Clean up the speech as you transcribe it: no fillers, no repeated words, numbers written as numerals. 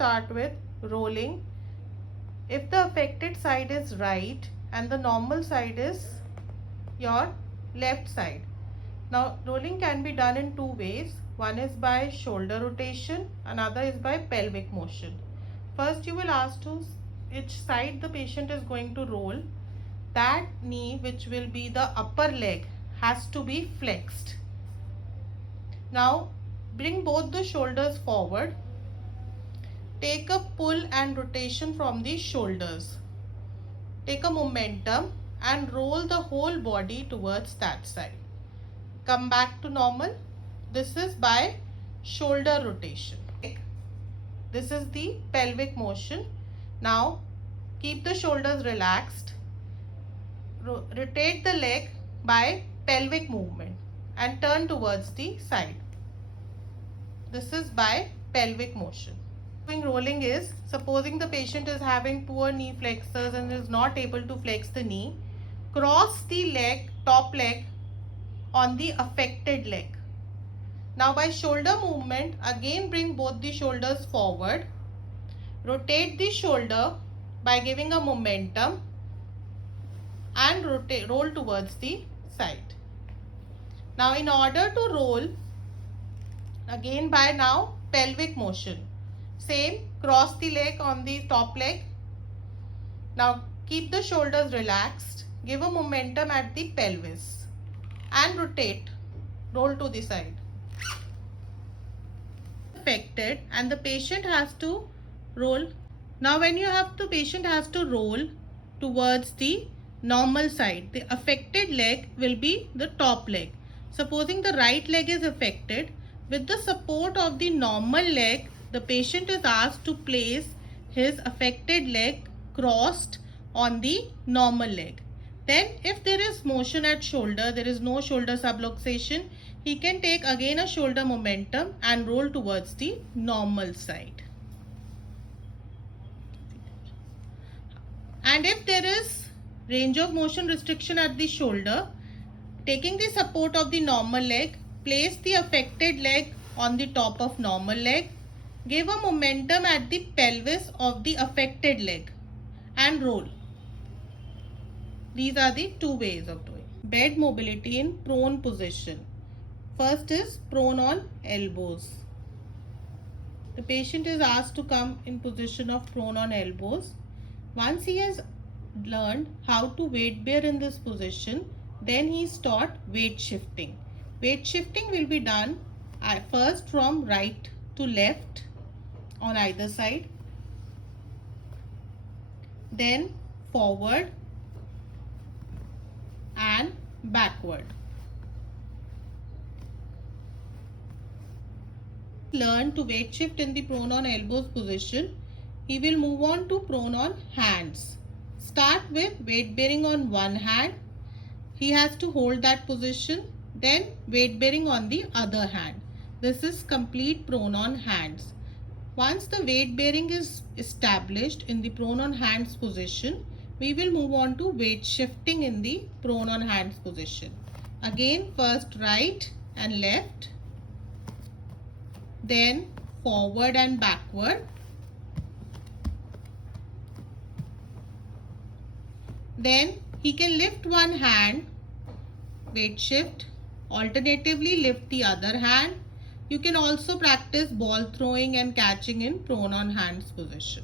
start with rolling. If the affected side is right and the normal side is your left side. Now rolling can be done in two ways. One is by shoulder rotation, another is by pelvic motion. First you will ask to which side the patient is going to roll. That knee, which will be the upper leg, has to be flexed. Now bring both the shoulders forward. Take a pull and rotation from the shoulders. Take a momentum and roll the whole body towards that side. Come back to normal. This is by shoulder rotation. This is the pelvic motion. Now keep the shoulders relaxed. Rotate the leg by pelvic movement and turn towards the side. This is by pelvic motion. Rolling is, supposing the patient is having poor knee flexors and is not able to flex the knee, cross the leg, top leg on the affected leg. Now by shoulder movement, again bring both the shoulders forward. Rotate the shoulder by giving a momentum and roll towards the side. Now in order to roll, again by now pelvic motion. Same, cross the leg on the top leg. Now keep the shoulders relaxed. Give a momentum at the pelvis and rotate. Roll to the side. Affected and the patient has to roll. Now when you have the patient has to roll towards the normal side, the affected leg will be the top leg. Supposing the right leg is affected, with the support of the normal leg, the patient is asked to place his affected leg crossed on the normal leg. Then if there is motion at shoulder, there is no shoulder subluxation, he can take again a shoulder momentum and roll towards the normal side. And if there is range of motion restriction at the shoulder, taking the support of the normal leg, place the affected leg on the top of normal leg, give a momentum at the pelvis of the affected leg and roll. These are the two ways of doing. Bed mobility in prone position. First is prone on elbows. The patient is asked to come in position of prone on elbows. Once he has learned how to weight bear in this position, then he is taught weight shifting. Weight shifting will be done first from right to left on either side, then forward and backward. Learn to weight shift in the prone on elbows position. He will move on to prone on hands. Start with weight bearing on one hand. He has to hold that position, then weight bearing on the other hand. This is complete prone on hands. Once the weight bearing is established in the prone on hands position, we will move on to weight shifting in the prone on hands position. Again, first right and left, then forward and backward, then he can lift one hand, weight shift, alternatively lift the other hand. You can also practice ball throwing and catching in prone on hands position.